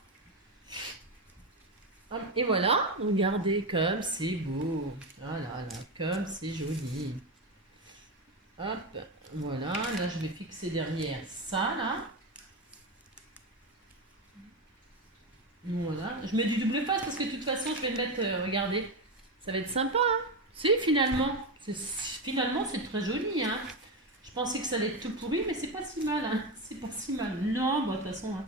Hop, et voilà, regardez comme c'est beau. Ah là là, comme c'est joli. Hop, voilà, là je vais fixer derrière ça là. Voilà, je mets du double face parce que de toute façon je vais le mettre, regardez, ça va être sympa. Hein. Si, finalement, c'est très joli. Hein. Je pensais que ça allait être tout pourri, mais c'est pas si mal. Hein. C'est pas si mal. Non, bah, de toute façon, hein.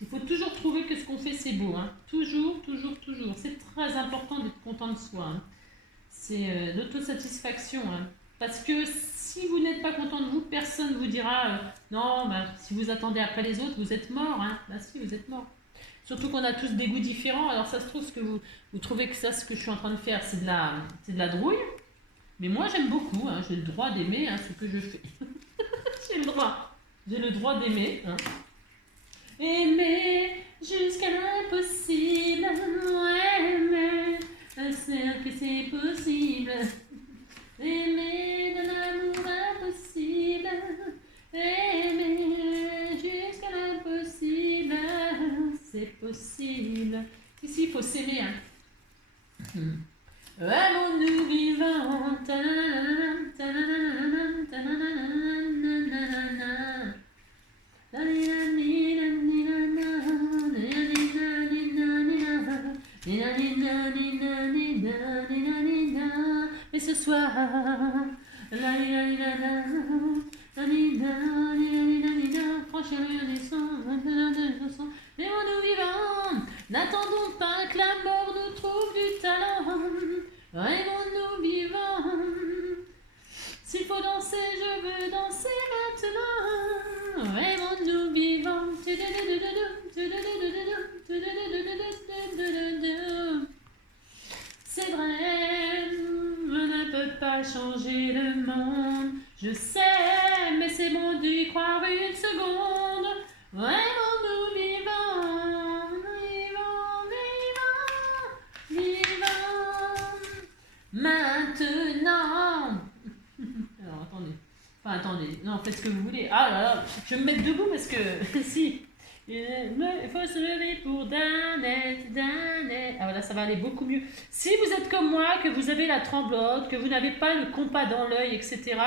Il faut toujours trouver que ce qu'on fait, c'est beau. Hein. Toujours, toujours, toujours. C'est très important d'être content de soi. Hein. C'est l'autosatisfaction. Hein. Parce que si vous n'êtes pas content de vous, personne ne vous dira non, bah, si vous attendez après les autres, vous êtes mort. Hein. Bah si, vous êtes mort. Surtout qu'on a tous des goûts différents. Alors ça se trouve, ce que vous trouvez que ça, ce que je suis en train de faire, c'est de la drouille. Mais moi, j'aime beaucoup. Hein. J'ai le droit d'aimer hein, ce que je fais. J'ai le droit d'aimer. Hein. Aimer jusqu'à l'impossible. Aimer, c'est que c'est possible. Aimer de l'amour impossible. Aimer jusqu'à l'impossible. C'est possible. Ici, il faut s'aimer. Hein. Aimons-nous vivants. Et ce soir, franchir l'horizon, aimons-nous vivants, n'attendons pas que la mort nous trouve du talent, aimons-nous vivants, s'il faut danser, je veux danser maintenant, aimons-nous vivants. C'est vrai, je ne peux pas changer le monde, je sais, mais c'est bon d'y croire une seconde. Aimons-nous vivants, vivants, vivants, vivants, maintenant. Alors attendez, enfin attendez, non faites ce que vous voulez. Ah là là, je vais me mettre debout parce que si, Il faut se lever pour Danette, Danette. Ah voilà, ça va aller beaucoup mieux. Si vous êtes comme moi, que vous avez la tremblote, que vous n'avez pas le compas dans l'œil, etc.,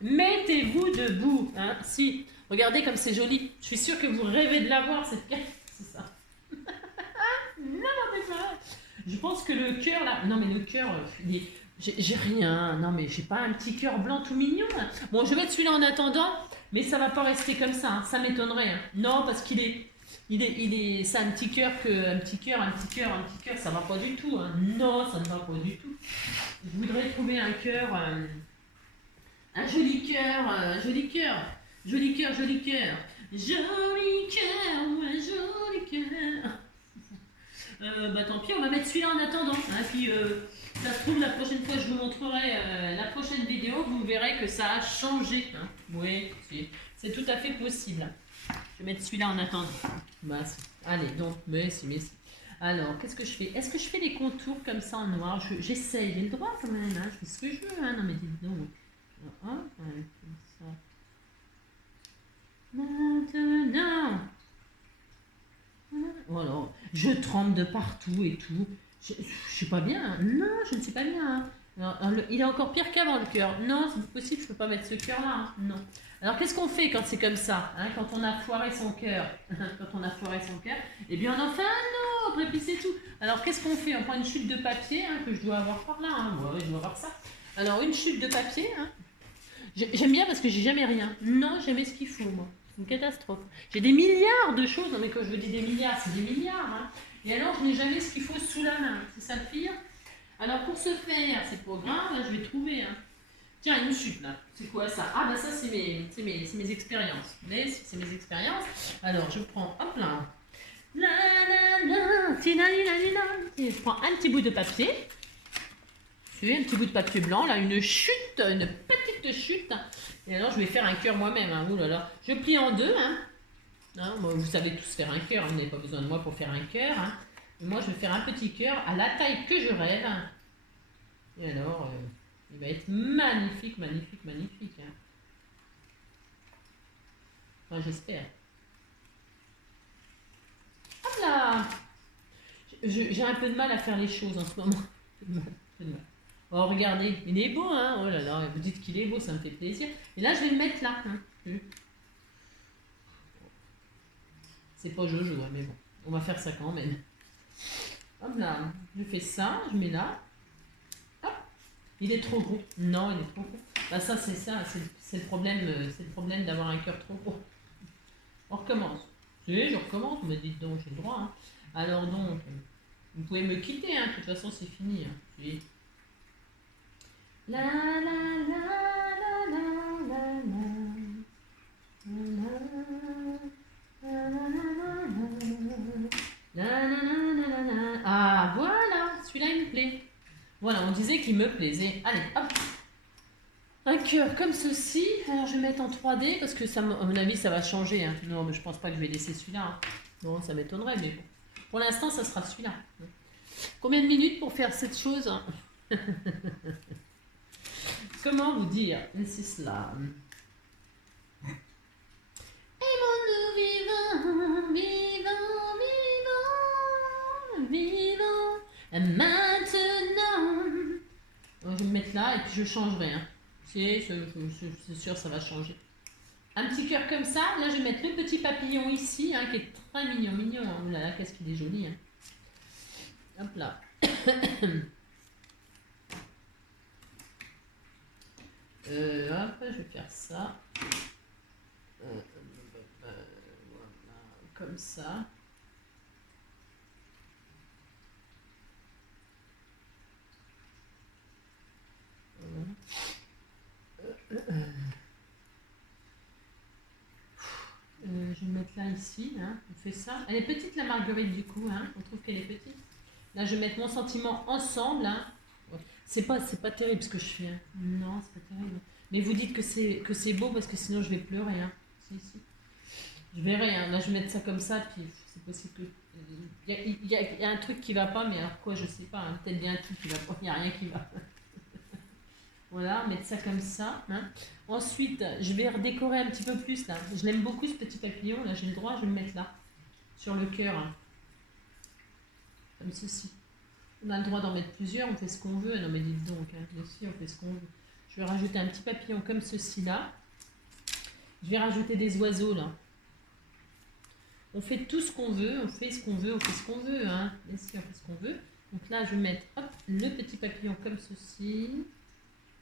mettez-vous debout. Hein. Si, regardez comme c'est joli. Je suis sûre que vous rêvez de l'avoir, cette pierre. C'est ça. N'importe quoi. Je pense que le cœur, là... Non, mais le cœur, j'ai rien. Non, mais j'ai pas un petit cœur blanc tout mignon. Là. Bon, je vais mettre celui-là en attendant, mais ça va pas rester comme ça. Hein. Ça m'étonnerait. Hein. Non, parce qu'il est... C'est un petit cœur un petit cœur, ça va pas du tout. Hein. Non, ça ne va pas du tout. Je voudrais trouver un cœur, un joli cœur, joli cœur, joli cœur, joli cœur, joli cœur, un joli cœur. Bah tant pis, on va mettre celui-là en attendant. Hein, puis ça se trouve la prochaine fois je vous montrerai la prochaine vidéo, vous verrez que ça a changé. Hein. Oui, c'est tout à fait possible. Je vais mettre celui-là en attendant. Bah, allez, donc, mais si. Alors, qu'est-ce que je fais? Est-ce que je fais les contours comme ça en noir? J'essaye, j'ai le droit quand même, hein. Je fais ce que je veux. Hein. Non, mais dites donc. Comme ça. Maintenant. Voilà. Je tremble de partout et tout. Je suis pas bien. Hein. Non, je ne suis pas bien. Hein. Alors, il est encore pire qu'avant le cœur. Non, c'est pas possible, je peux pas mettre ce cœur là. Hein. Non. Alors qu'est-ce qu'on fait quand c'est comme ça, hein, quand on a foiré son cœur? Eh bien on en fait un autre et puis c'est tout. Alors qu'est-ce qu'on fait? On prend une chute de papier que je dois avoir par là. Hein. Ouais, je dois avoir ça. Alors une chute de papier. Hein. J'aime bien parce que j'ai jamais rien. Non, jamais ce qu'il faut moi. C'est une catastrophe. J'ai des milliards de choses. Non mais quand je vous dis des milliards, c'est des milliards. Hein. Et alors je n'ai jamais ce qu'il faut sous la main. C'est ça le pire. Alors pour ce faire, c'est pas grave, là, je vais trouver. Hein. Tiens, une chute là. C'est quoi ça? Ah bah ça c'est mes expériences. C'est mes expériences. Alors je prends, hop là. Je prends un petit bout de papier. Un petit bout de papier blanc, là, une chute, une petite chute. Et alors je vais faire un cœur moi-même. Hein. Ouh là là. Je plie en deux. Hein. Hein, bon, vous savez tous faire un cœur, vous n'avez pas besoin de moi pour faire un cœur. Hein. Moi je vais faire un petit cœur à la taille que je rêve. Et alors... il va être magnifique, magnifique, magnifique. Hein. Enfin, j'espère. Hop là! J'ai un peu de mal à faire les choses en ce moment. Oh, regardez, il est beau, hein? Oh là là, vous dites qu'il est beau, ça me fait plaisir. Et là, je vais le mettre là. Hein. C'est pas Jojo, hein, mais bon. On va faire ça quand même. Hop là, je fais ça, je mets là. Il est trop gros. Non, il est trop gros. Bah ça, c'est le problème d'avoir un cœur trop gros. On recommence. Si, je recommence, mais dites donc, j'ai le droit. Hein. Alors donc, vous pouvez me quitter, hein. De toute façon, c'est fini. Hein. Si. La la la la la la la. Ah, voilà, celui-là, il me plaît. Voilà, on disait qu'il me plaisait. Allez, hop. Un cœur comme ceci. Alors, je vais mettre en 3D parce que, ça, à mon avis, ça va changer. Hein. Non, mais je pense pas que je vais laisser celui-là. Hein. Non, ça m'étonnerait, mais bon. Pour l'instant, ça sera celui-là. Combien de minutes pour faire cette chose? Comment vous dire? C'est cela. Aimons-nous vivants, vivants, vivants, vivants. Maintenant. Je vais me mettre là et puis je changerai. Hein. C'est sûr, ça va changer. Un petit cœur comme ça. Là, je vais mettre le petit papillon ici, hein, qui est très mignon, mignon. Hein. Oh là là, qu'est-ce qu'il est joli. Hein. Hop là. Hop, je vais faire ça. Voilà, comme ça. Je vais mettre là ici, hein. On fait ça. Elle est petite la marguerite du coup, hein. On trouve qu'elle est petite. Là je vais mettre mon sentiment ensemble. Hein. Ouais. C'est pas terrible ce que je fais. Hein. Non, c'est pas terrible. Mais vous dites que c'est beau parce que sinon je vais pleurer. Hein. Si. Je verrai. Hein. Là je vais mettre ça comme ça, puis c'est possible que. Il y a un truc qui va pas, mais alors quoi, je sais pas. Hein. Peut-être bien tout qui va pas. Il n'y a rien qui va. Voilà, mettre ça comme ça. Hein. Ensuite, je vais redécorer un petit peu plus là. Je l'aime beaucoup ce petit papillon, là j'ai le droit, je vais le mettre là. sur le cœur. Hein. Comme ceci. On a le droit d'en mettre plusieurs, on fait ce qu'on veut. Non mais dites donc, hein, aussi on fait ce qu'on veut. Je vais rajouter un petit papillon comme ceci là. Je vais rajouter des oiseaux là. On fait tout ce qu'on veut, on fait ce qu'on veut, on fait ce qu'on veut. Hein. Ici on fait ce qu'on veut. Donc là je vais mettre hop, le petit papillon comme ceci.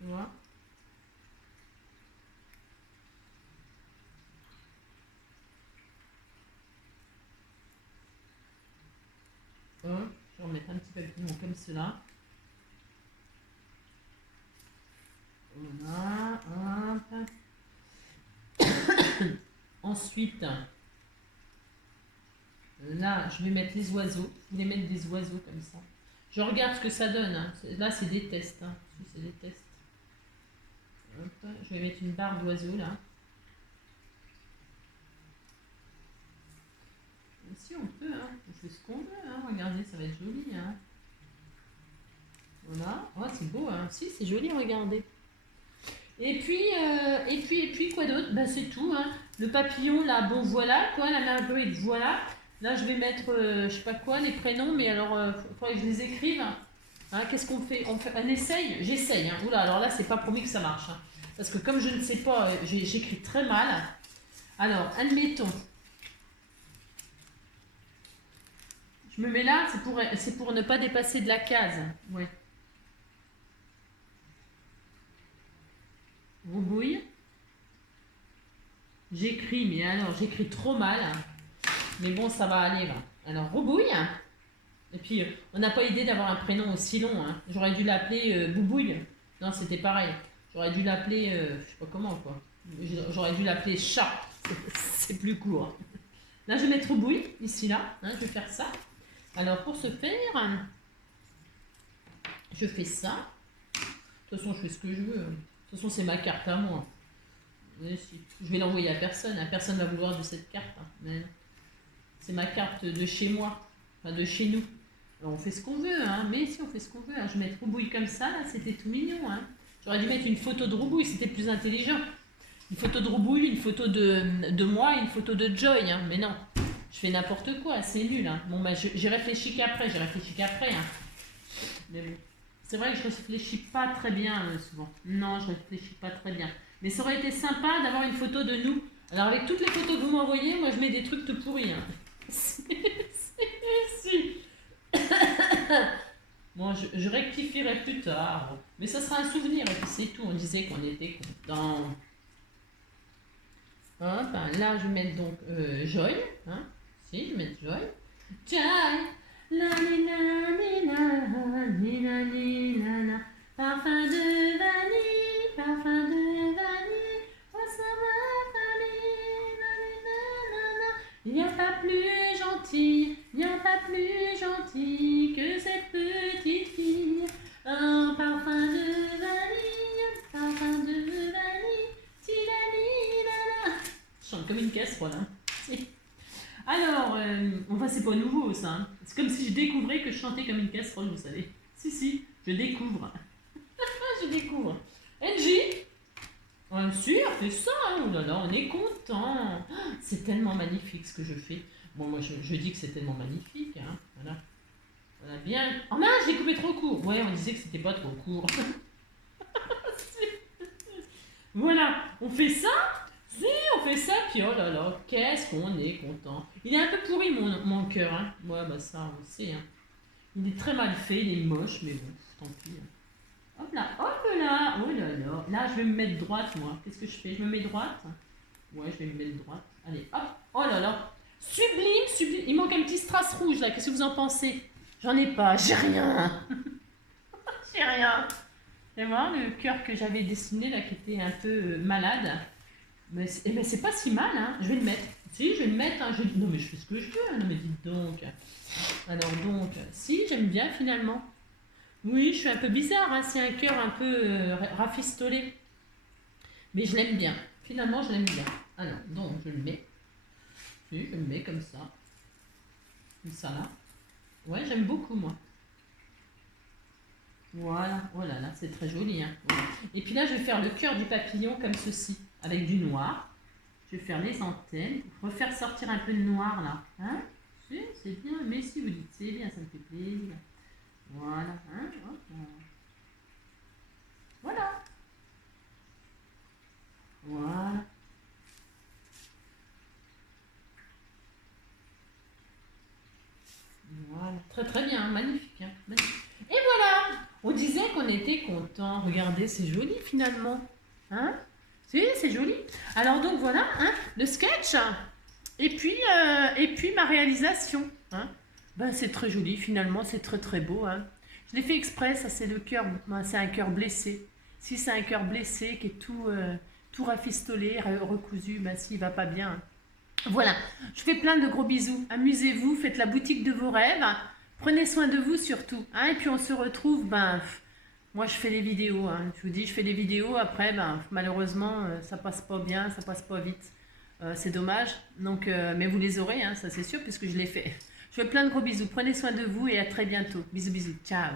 Voilà. Hop. Je vais remettre un petit papillon comme cela. Voilà, hop. Ensuite, là, je vais mettre les oiseaux. Je vais mettre des oiseaux comme ça. Je regarde ce que ça donne. Hein. Là, c'est des tests. Hein. C'est des tests. Hop. Je vais mettre une barre d'oiseaux là. Si on peut, hein. On fait ce qu'on veut. Hein. Regardez, ça va être joli. Hein. Voilà. Oh, c'est beau. Hein. Si, c'est joli, regardez. Et puis, quoi d'autre? Ben, c'est tout. Hein. Le papillon, là, bon, voilà, quoi, la marguerite, voilà. Là, je vais mettre, je sais pas quoi, les prénoms, mais alors, il faudrait que je les écrive. Hein, qu'est-ce qu'on fait? On essaye? J'essaye. Hein. Oula, alors là, c'est pas promis que ça marche. Hein. Parce que comme je ne sais pas, j'écris très mal. Alors, admettons. Je me mets là, c'est pour ne pas dépasser de la case. Ouais. Roubouille. J'écris, mais alors j'écris trop mal. Mais bon, ça va aller. Là. Alors, Roubouille. Et puis, on n'a pas idée d'avoir un prénom aussi long. Hein. J'aurais dû l'appeler Boubouille. Non, c'était pareil. J'aurais dû l'appeler, je sais pas comment, quoi. J'aurais dû l'appeler Chat. C'est plus court. Là, je vais mettre Roubouille, ici, là. Hein, je vais faire ça. Alors, pour ce faire, je fais ça. De toute façon, je fais ce que je veux. De toute façon, c'est ma carte à moi. Je vais l'envoyer à personne. Personne ne va vouloir de cette carte. Hein. C'est ma carte de chez moi. Enfin, de chez nous. Alors, on fait ce qu'on veut. Hein. Mais si, on fait ce qu'on veut. Hein. Je vais mettre Roubouille comme ça. Là, c'était tout mignon. Hein. J'aurais dû mettre une photo de Roubouille. C'était plus intelligent. Une photo de Roubouille, une photo de moi, une photo de Joy. Hein. Mais non. Je fais n'importe quoi, c'est nul. Hein. Bon, bah, j'ai réfléchi qu'après, Hein. Mais bon. C'est vrai que je réfléchis pas très bien souvent. Non, je réfléchis pas très bien. Mais ça aurait été sympa d'avoir une photo de nous. Alors, avec toutes les photos que vous m'envoyez, moi, je mets des trucs tout pourris. Hein. Si. Bon, je rectifierai plus tard. Mais ça sera un souvenir, et puis c'est tout. On disait qu'on était contents. Hop, là, je vais mettre donc Joy. Hein. Si, je vais mettre Joy. Joy. La nina nina nina nina na. Parfum de vanille, parfum de vanille. Oh, ça va vanille, il n'y a pas plus gentil, il n'y a pas plus gentil que cette petite fille. Un parfum de vanille, parfum de vanille. Tilalilala. Je chante comme une casserole. Hein. Alors, enfin, c'est pas nouveau ça. Hein. C'est comme si je découvrais que je chantais comme une casserole, vous savez. Si, je découvre. Je découvre. NJ, bien sûr, fais ça. Hein. Oh là là, on est content. C'est tellement magnifique ce que je fais. Bon, moi, je dis que c'est tellement magnifique. Hein. Voilà. Voilà, bien. Oh mince, j'ai coupé trop court. Ouais, on disait que c'était pas trop court. Voilà, on fait ça. Si, on fait ça, puis oh là là, qu'est-ce qu'on est content. Il est un peu pourri mon cœur, hein. Ouais, bah ça, on sait, hein. Il est très mal fait, il est moche, mais bon, tant pis. Hein. Hop là, oh là là. Là, je vais me mettre droite, moi. Qu'est-ce que je fais? Je me mets droite. Ouais, je vais me mettre droite. Allez, hop, oh là là. Sublime, sublime. Il manque un petit strass rouge, là. Qu'est-ce que vous en pensez? J'en ai pas, j'ai rien. J'ai rien. Et moi, le cœur que j'avais dessiné, là, qui était un peu malade. Mais c'est pas si mal, hein. Je vais le mettre. Si, je vais le mettre. Hein. Non, mais je fais ce que je veux. Hein. Non, mais dites donc. Alors, donc, si, j'aime bien finalement. Oui, je suis un peu bizarre. Hein. C'est un cœur un peu rafistolé. Mais je l'aime bien. Finalement, je l'aime bien. Alors, donc, je le mets. Si, je le mets comme ça. Comme ça, là. Ouais, j'aime beaucoup, moi. Voilà. Oh là là, c'est très joli. Hein. Voilà. Et puis là, je vais faire le cœur du papillon comme ceci. Avec du noir. Je vais faire les antennes. Refaire sortir un peu de noir là. Hein? C'est bien, mais si vous dites c'est bien, ça me fait plaisir. Voilà, hein, hop, voilà, voilà, voilà. Très très bien, magnifique, hein, magnifique. Et voilà, on disait qu'on était content. Regardez, c'est joli finalement, hein? C'est joli. Alors donc voilà, hein, le sketch. Et puis ma réalisation. Hein. Ben, c'est très joli finalement, c'est très très beau. Hein. Je l'ai fait exprès, ça c'est le cœur, ben, c'est un cœur blessé. Si c'est un cœur blessé qui est tout rafistolé, recousu, ben, s'il va pas bien. Hein. Voilà, je fais plein de gros bisous. Amusez-vous, faites la boutique de vos rêves. Prenez soin de vous surtout. Hein. Et puis on se retrouve, ben, moi je fais des vidéos. Hein. Je vous dis, je fais des vidéos. Après, ben, malheureusement, ça passe pas bien, ça passe pas vite. C'est dommage. Donc, mais vous les aurez, hein, ça c'est sûr, puisque je l'ai fait. Je fais plein de gros bisous. Prenez soin de vous et à très bientôt. Bisous, bisous. Ciao.